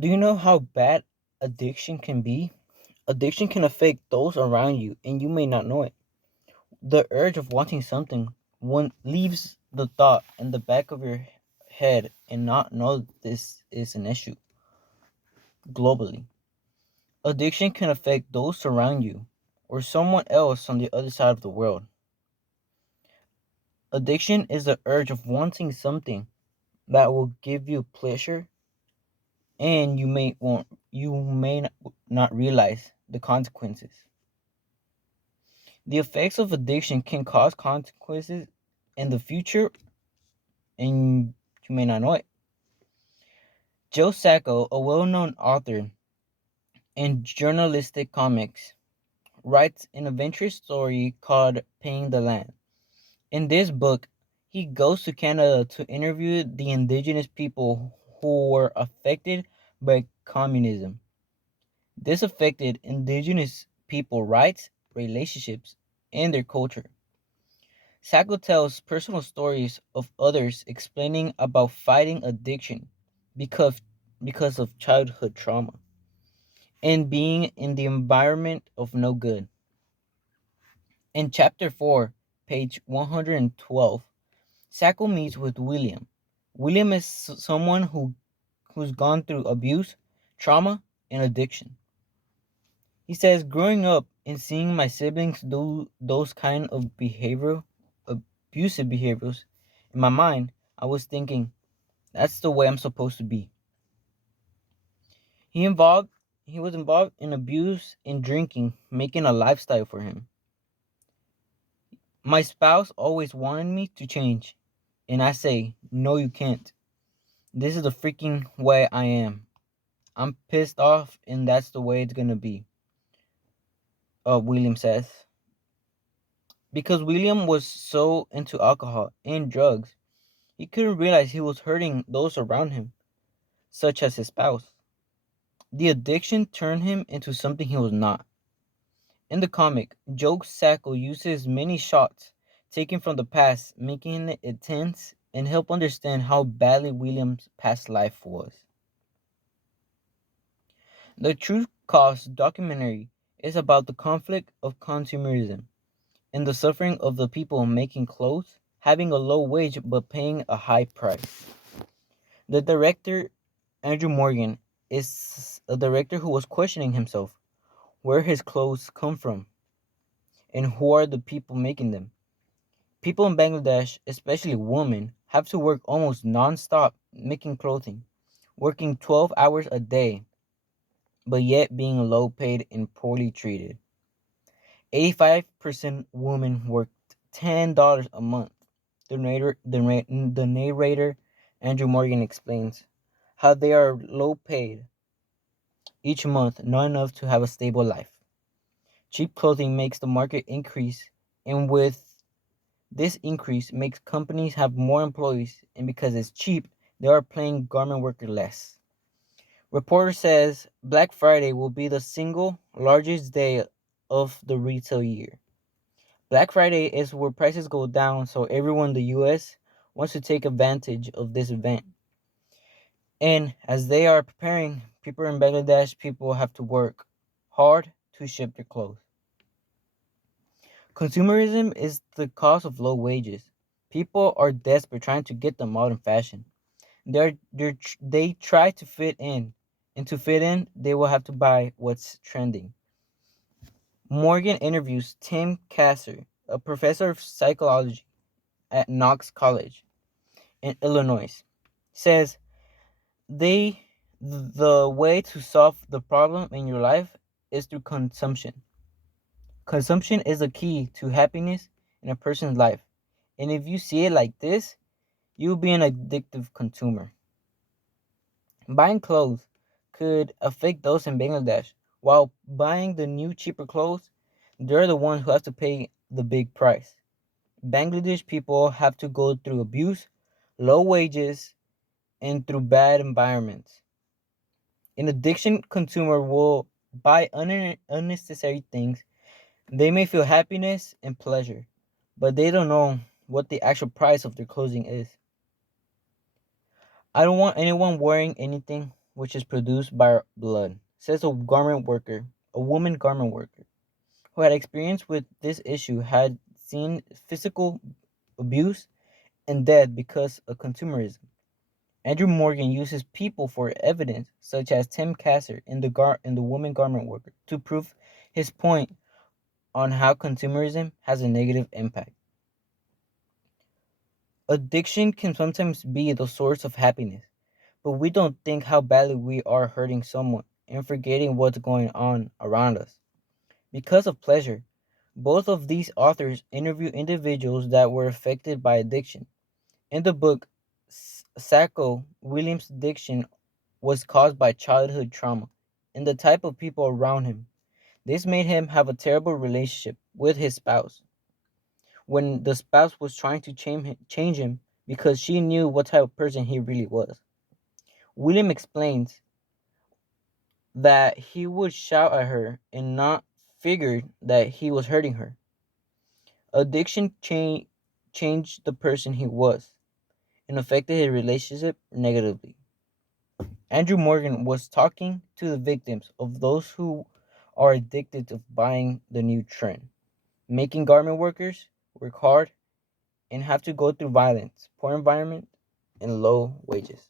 Do you know how bad addiction can be? Addiction can affect those around you and you may not know it. The urge of wanting something one leaves the thought in the back of your head and not know this is an issue globally. Addiction can affect those around you or someone else on the other side of the world. Addiction is the urge of wanting something that will give you pleasure and you may not realize the consequences. The effects of addiction can cause consequences in the future and you may not know it. Joe Sacco, a well-known author in journalistic comics, writes an adventure story called Paying the Land. In this book, he goes to Canada to interview the indigenous people who were affected by communism. This affected indigenous people rights, relationships, and their culture. Sacco tells personal stories of others explaining about fighting addiction because, because of childhood trauma and being in the environment of no good. In chapter 4, page 112, Sacco meets with William. William is someone who's gone through abuse, trauma, and addiction. He says, growing up and seeing my siblings do those kind of abusive behaviors, in my mind, I was thinking, that's the way I'm supposed to be. He involved he was involved in abuse and drinking, making a lifestyle for him. My spouse always wanted me to change, and I say, no, you can't. This is the freaking way I am. I'm pissed off, and that's the way it's gonna be. William says. Because William was so into alcohol and drugs, he couldn't realize he was hurting those around him, such as his spouse. The addiction turned him into something he was not. In the comic, Joe Sacco uses many shots taken from the past, making it intense and help understand how badly William's past life was. The True Cost documentary is about the conflict of consumerism and the suffering of the people making clothes, having a low wage but paying a high price. The director, Andrew Morgan, is a director who was questioning himself where his clothes come from and who are the people making them. People in Bangladesh, especially women, have to work almost non-stop making clothing, working 12 hours a day, but yet being low paid and poorly treated. 85% women worked $10 a month. The narrator, Andrew Morgan, explains how they are low paid each month, not enough to have a stable life. Cheap clothing makes the market increase, and with this increase makes companies have more employees, and because it's cheap, they are paying garment workers less. Reporter says Black Friday will be the single largest day of the retail year. Black Friday is where prices go down, so everyone in the US wants to take advantage of this event. And as they are preparing, people in Bangladesh people have to work hard to ship their clothes. Consumerism is the cause of low wages. People are desperate trying to get the modern fashion. They try to fit in, and to fit in, they will have to buy what's trending. Morgan interviews Tim Kasser, a professor of psychology at Knox College in Illinois. Says they the way to solve the problem in your life is through consumption. Consumption is the key to happiness in a person's life. And if you see it like this, you'll be an addictive consumer. Buying clothes could affect those in Bangladesh, while buying the new cheaper clothes, they're the ones who have to pay the big price. Bangladesh people have to go through abuse, low wages, and through bad environments. An addiction consumer will buy unnecessary things. They may feel happiness and pleasure, but they don't know what the actual price of their clothing is. I don't want anyone wearing anything which is produced by our blood, says a woman garment worker, who had experience with this issue, had seen physical abuse and death because of consumerism. Andrew Morgan uses people for evidence, such as Tim Kasser in the Woman Garment Worker, to prove his point on how consumerism has a negative impact. Addiction can sometimes be the source of happiness, but we don't think how badly we are hurting someone and forgetting what's going on around us. Because of pleasure, both of these authors interview individuals that were affected by addiction. In the book, Sacco Williams' addiction was caused by childhood trauma and the type of people around him. This made him have a terrible relationship with his spouse when the spouse was trying to change him because she knew what type of person he really was. William explains that he would shout at her and not figured that he was hurting her. Addiction changed the person he was and affected his relationship negatively. Andrew Morgan was talking to the victims of those who are addicted to buying the new trend, making garment workers work hard and have to go through violence, poor environment, and low wages.